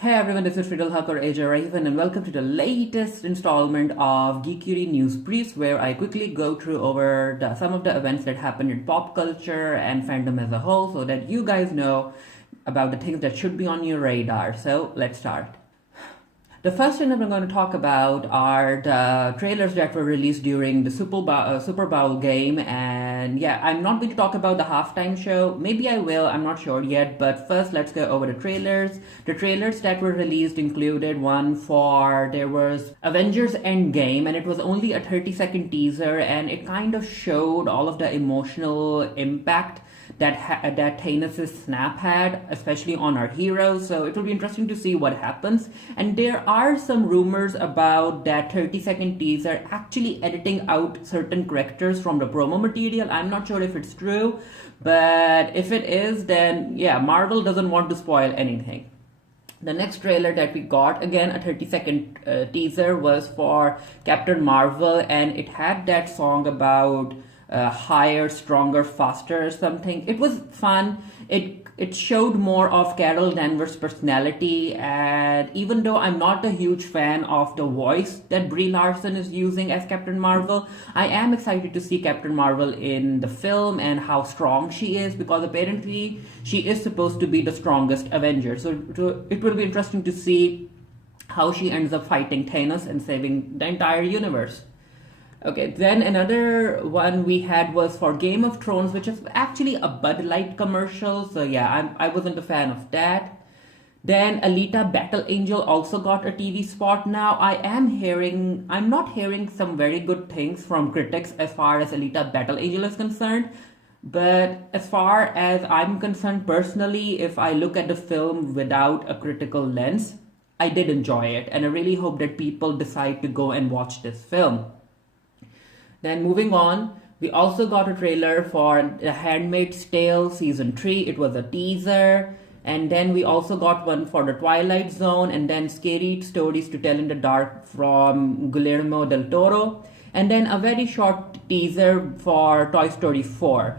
Hey everyone, this is Friedel Hacker AJ Raven and welcome to the latest installment of Geekiary News Briefs, where I quickly go through over some of the events that happened in pop culture and fandom as a whole so that you guys know about the things that should be on your radar. So let's start. The first thing that I'm going to talk about are the trailers that were released during the Super Bowl game. And yeah, I'm not going to talk about the halftime show. Maybe I will, I'm not sure yet. But first, let's go over the trailers. The trailers that were released included there was Avengers Endgame, and it was only a 30-second teaser, and it kind of showed all of the emotional impact that Thanos' snap had, especially on our heroes. So it will be interesting to see what happens. And there are some rumors about that 30-second teaser actually editing out certain characters from the promo material. I'm not sure if it's true, but if it is, then yeah, Marvel doesn't want to spoil anything. The next trailer that we got, again a 30-second teaser, was for Captain Marvel, and it had that song about higher, stronger, faster or something. It was fun. It showed more of Carol Danvers' personality, and even though I'm not a huge fan of the voice that Brie Larson is using as Captain Marvel, I am excited to see Captain Marvel in the film and how strong she is, because apparently she is supposed to be the strongest Avenger. So it will be interesting to see how she ends up fighting Thanos and saving the entire universe. Okay, then another one we had was for Game of Thrones, which is actually a Bud Light commercial. So yeah, I wasn't a fan of that. Then Alita Battle Angel also got a TV spot. Now I'm not hearing some very good things from critics as far as Alita Battle Angel is concerned. But as far as I'm concerned personally, if I look at the film without a critical lens, I did enjoy it. And I really hope that people decide to go and watch this film. Then moving on, we also got a trailer for The Handmaid's Tale Season 3. It was a teaser. And then we also got one for The Twilight Zone, and then Scary Stories to Tell in the Dark from Guillermo del Toro. And then a very short teaser for Toy Story 4.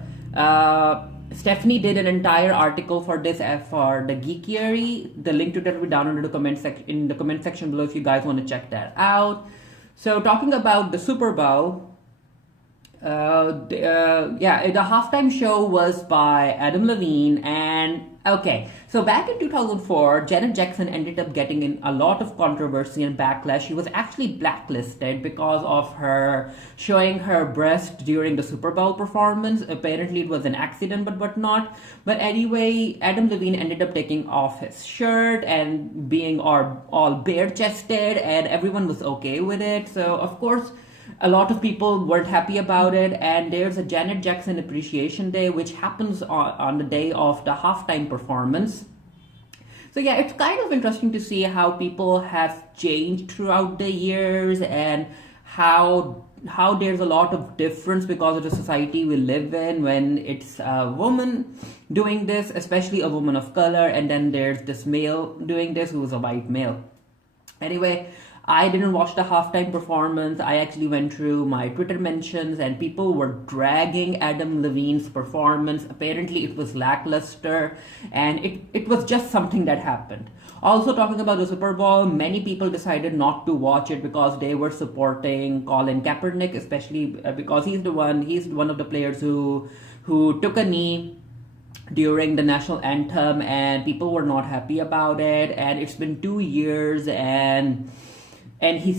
Stephanie did an entire article for this for the Geekiary. The link to that will be down in the comment section below if you guys want to check that out. So talking about the Super Bowl, the halftime show was by Adam Levine, and okay, so back in 2004, Janet Jackson ended up getting in a lot of controversy and backlash. She was actually blacklisted because of her showing her breast during the Super Bowl performance. Apparently it was an accident, but whatnot. But anyway, Adam Levine ended up taking off his shirt and being all bare-chested, and everyone was okay with it. So of course, a lot of people weren't happy about it, and there's a Janet Jackson Appreciation Day, which happens on the day of the halftime performance. So yeah, it's kind of interesting to see how people have changed throughout the years, and how there's a lot of difference because of the society we live in when it's a woman doing this, especially a woman of color, and then there's this male doing this who's a white male. Anyway, I didn't watch the halftime performance. I actually went through my Twitter mentions, and people were dragging Adam Levine's performance. Apparently it was lackluster, and it was just something that happened. Also, talking about the Super Bowl, many people decided not to watch it because they were supporting Colin Kaepernick, especially because he's one of the players who took a knee during the national anthem, and people were not happy about it. And it's been 2 years, and he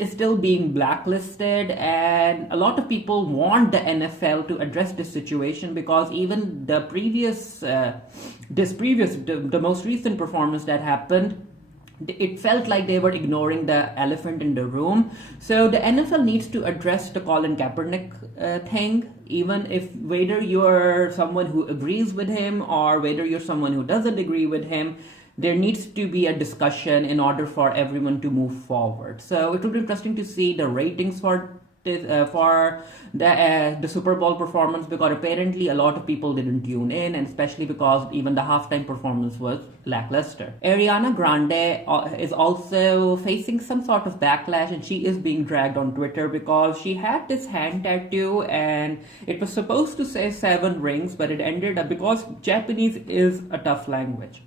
is still being blacklisted, and a lot of people want the NFL to address this situation, because even the most recent performance that happened, it felt like they were ignoring the elephant in the room. So the NFL needs to address the Colin Kaepernick thing, even if whether you're someone who agrees with him or whether you're someone who doesn't agree with him. There needs to be a discussion in order for everyone to move forward. So it will be interesting to see the ratings for the Super Bowl performance, because apparently a lot of people didn't tune in, and especially because even the halftime performance was lackluster. Ariana Grande is also facing some sort of backlash, and she is being dragged on Twitter because she had this hand tattoo, and it was supposed to say 7 rings, but it ended up, because Japanese is a tough language.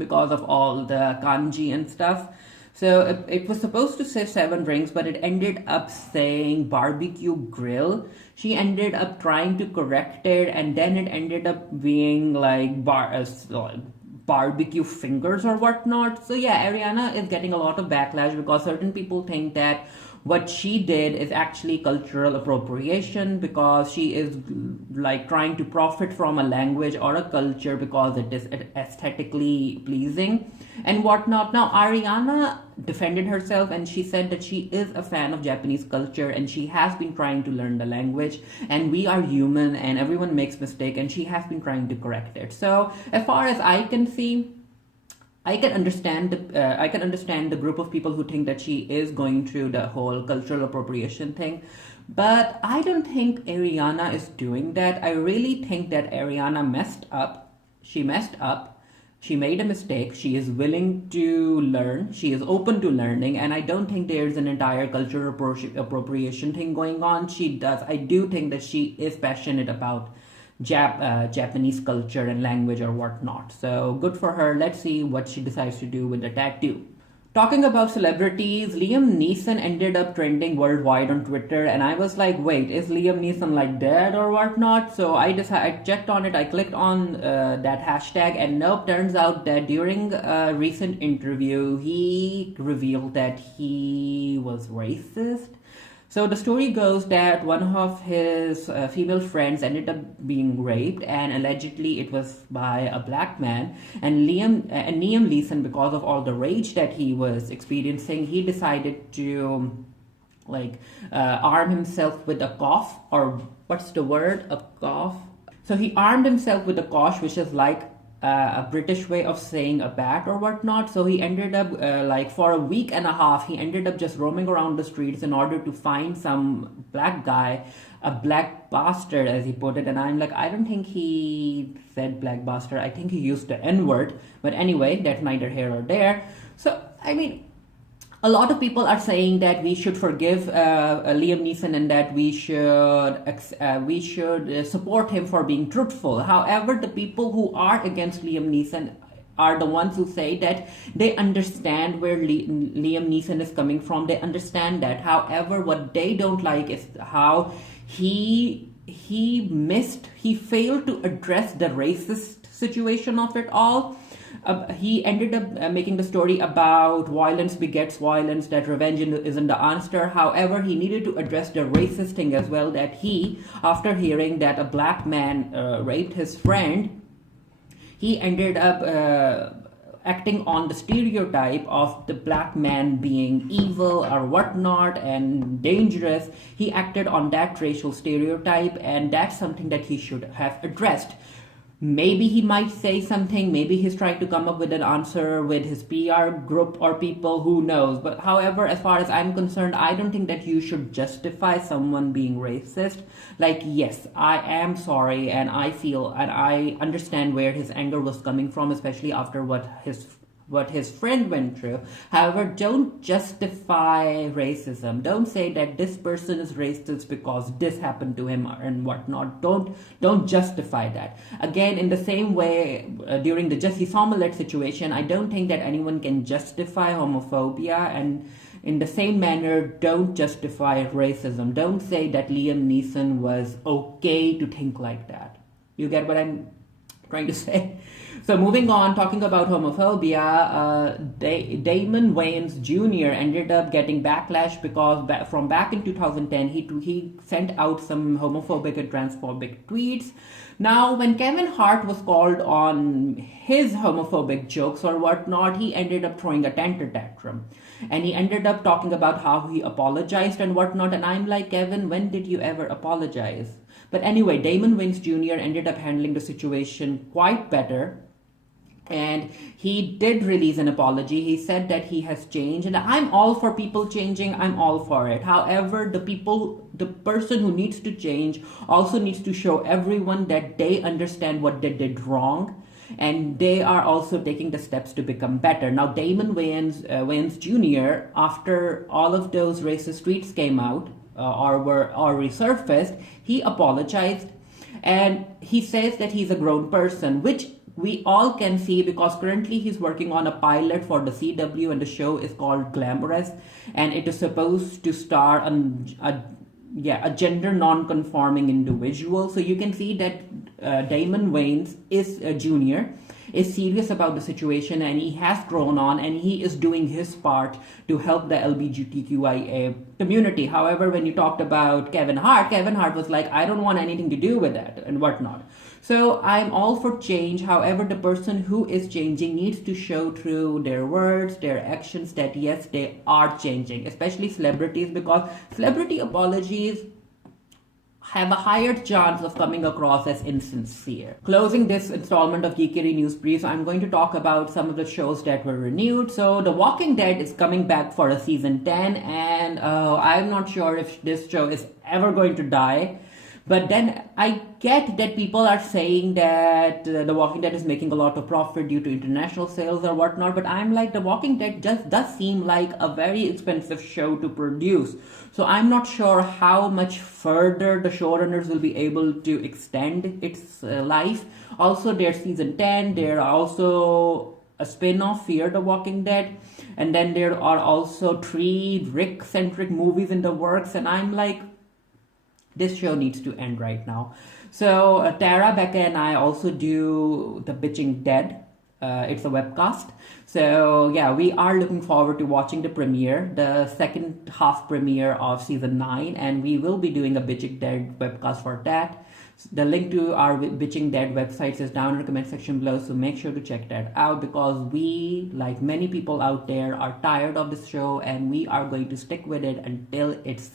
because of all the kanji and stuff. So it was supposed to say seven rings, but it ended up saying barbecue grill. She ended up trying to correct it, and then it ended up being like barbecue fingers or whatnot. So yeah, Ariana is getting a lot of backlash because certain people think that what she did is actually cultural appropriation, because she is like trying to profit from a language or a culture because it is aesthetically pleasing and whatnot. Now Ariana defended herself and she said that she is a fan of Japanese culture and she has been trying to learn the language, and we are human and everyone makes mistake, and she has been trying to correct it. So as far as I can see, I can understand the group of people who think that she is going through the whole cultural appropriation thing, but I don't think Ariana is doing that. I really think that Ariana messed up. She messed up. She made a mistake. She is willing to learn. She is open to learning, and I don't think there's an entire cultural appropriation thing going on. I do think that she is passionate about Japanese culture and language or whatnot. So good for her. Let's see what she decides to do with the tattoo. Talking about celebrities, Liam Neeson ended up trending worldwide on Twitter, and I was like, wait, is Liam Neeson like dead or whatnot? So I checked on it, I clicked on that hashtag, and nope, turns out that during a recent interview, he revealed that he was racist. So the story goes that one of his female friends ended up being raped, and allegedly it was by a black man. And Liam Neeson, because of all the rage that he was experiencing, he decided to arm himself with a cough, or what's the word? A cough. So he armed himself with a kosh, which is like a British way of saying a bat or whatnot. So he ended up for a week and a half, he ended up just roaming around the streets in order to find some black guy, a black bastard as he put it. And I'm like, I don't think he said black bastard. I think he used the N-word. But anyway, that's neither here or there. So I mean, a lot of people are saying that we should forgive Liam Neeson and that we should support him for being truthful. However, the people who are against Liam Neeson are the ones who say that they understand where Liam Neeson is coming from. They understand that. However, what they don't like is how he failed to address the racist situation of it all. He ended up making the story about violence begets violence, that revenge isn't the answer. However, he needed to address the racist thing as well, that he, after hearing that a black man raped his friend, he ended up acting on the stereotype of the black man being evil or whatnot and dangerous. He acted on that racial stereotype, and that's something that he should have addressed. Maybe he might say something, maybe he's trying to come up with an answer with his PR group or people, who knows. But however, as far as I'm concerned, I don't think that you should justify someone being racist. Like, yes, I am sorry, and I feel and I understand where his anger was coming from, especially after what his friend went through. However, don't justify racism. Don't say that this person is racist because this happened to him and whatnot. Don't justify that. Again, in the same way, during the Jussie Smollett situation, I don't think that anyone can justify homophobia, and in the same manner, don't justify racism. Don't say that Liam Neeson was okay to think like that. You get what I'm trying to say? So moving on, talking about homophobia, Damon Wayans Jr. ended up getting backlash because from back in 2010, he sent out some homophobic and transphobic tweets. Now, when Kevin Hart was called on his homophobic jokes or whatnot, he ended up throwing a temper tantrum. And he ended up talking about how he apologized and whatnot. And I'm like, Kevin, when did you ever apologize? But anyway, Damon Wayans Jr. ended up handling the situation quite better. And he did release an apology. He said that he has changed. And I'm all for people changing. I'm all for it. However, the person who needs to change also needs to show everyone that they understand what they did wrong. And they are also taking the steps to become better. Now, Damon Wayans Jr., after all of those racist tweets came out or resurfaced, he apologized. And he says that he's a grown person, which we all can see because currently he's working on a pilot for the CW, and the show is called Glamorous, and it is supposed to star a gender non-conforming individual. So you can see that Damon Wayans Jr is serious about the situation, and he has grown on, and he is doing his part to help the LGBTQIA community. However, when you talked about Kevin Hart was like, I don't want anything to do with that and whatnot. So I'm all for change. However, the person who is changing needs to show through their words, their actions, that yes, they are changing, especially celebrities, because celebrity apologies have a higher chance of coming across as insincere. Closing this installment of Geekiary News Briefs, I'm going to talk about some of the shows that were renewed. So The Walking Dead is coming back for a season 10, and I'm not sure if this show is ever going to die. But then I get that people are saying that The Walking Dead is making a lot of profit due to international sales or whatnot. But I'm like, The Walking Dead just does seem like a very expensive show to produce. So I'm not sure how much further the showrunners will be able to extend its life. Also, there's season 10. There are also a spin-off, Fear the Walking Dead. And then there are also 3 Rick-centric movies in the works. And I'm like, this show needs to end right now. So Tara, Becca, and I also do The Bitching Dead. It's a webcast. So yeah, we are looking forward to watching the premiere, the second half premiere of season 9, and we will be doing a Bitching Dead webcast for that. The link to our Bitching Dead websites is down in the comment section below, so make sure to check that out, because we, like many people out there, are tired of this show, and we are going to stick with it until it's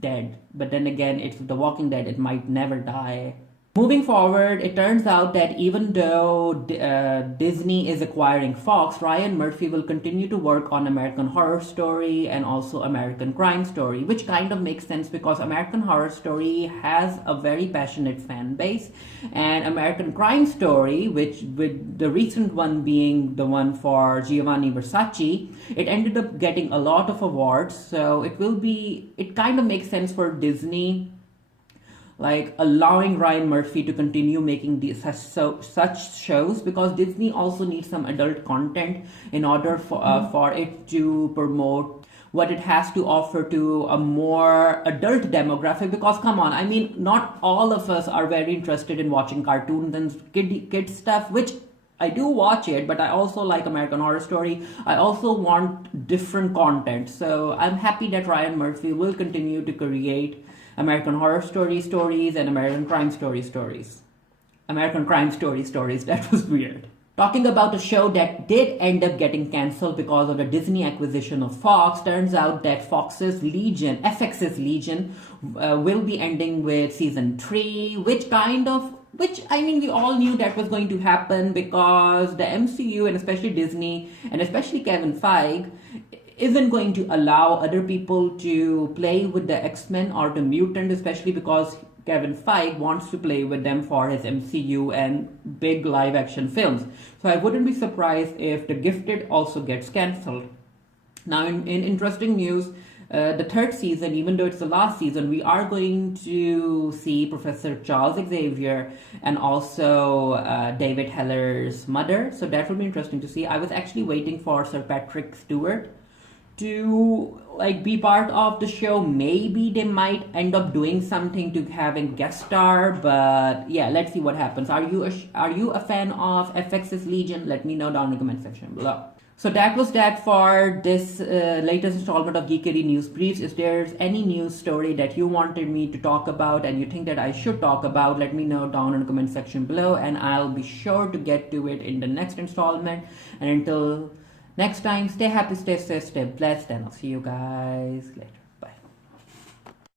dead. But then again, it's The Walking Dead, it might never die. Moving forward, it turns out that even though Disney is acquiring Fox, Ryan Murphy will continue to work on American Horror Story and also American Crime Story, which kind of makes sense because American Horror Story has a very passionate fan base, and American Crime Story, which with the recent one being the one for Giovanni Versace, it ended up getting a lot of awards. So it kind of makes sense for Disney, like allowing Ryan Murphy to continue making such shows, because Disney also needs some adult content in order for it to promote what it has to offer to a more adult demographic. Because come on, I mean, not all of us are very interested in watching cartoons and kid stuff, which I do watch it, but I also like American Horror Story. I also want different content. So I'm happy that Ryan Murphy will continue to create American Horror Story stories and American Crime Story stories. American Crime Story stories, that was weird. Talking about a show that did end up getting cancelled because of the Disney acquisition of Fox, turns out that FX's Legion, will be ending with season 3, which I mean, we all knew that was going to happen because the MCU, and especially Disney, and especially Kevin Feige, isn't going to allow other people to play with the X-Men or the Mutant, especially because Kevin Feige wants to play with them for his MCU and big live action films. So I wouldn't be surprised if The Gifted also gets cancelled. Now, in interesting news, the 3rd season, even though it's the last season, we are going to see Professor Charles Xavier and also David Heller's mother. So that will be interesting to see. I was actually waiting for Sir Patrick Stewart to be part of the show. Maybe they might end up doing something to having guest star, but yeah, let's see what happens. Are you a fan of FX's Legion? Let me know down in the comment section below. So that was that for this latest installment of Geekiary News Briefs. If there's any news story that you wanted me to talk about and you think that I should talk about, let me know down in the comment section below, and I'll be sure to get to it in the next installment. And until next time, stay happy, stay safe, stay blessed, and I'll see you guys later.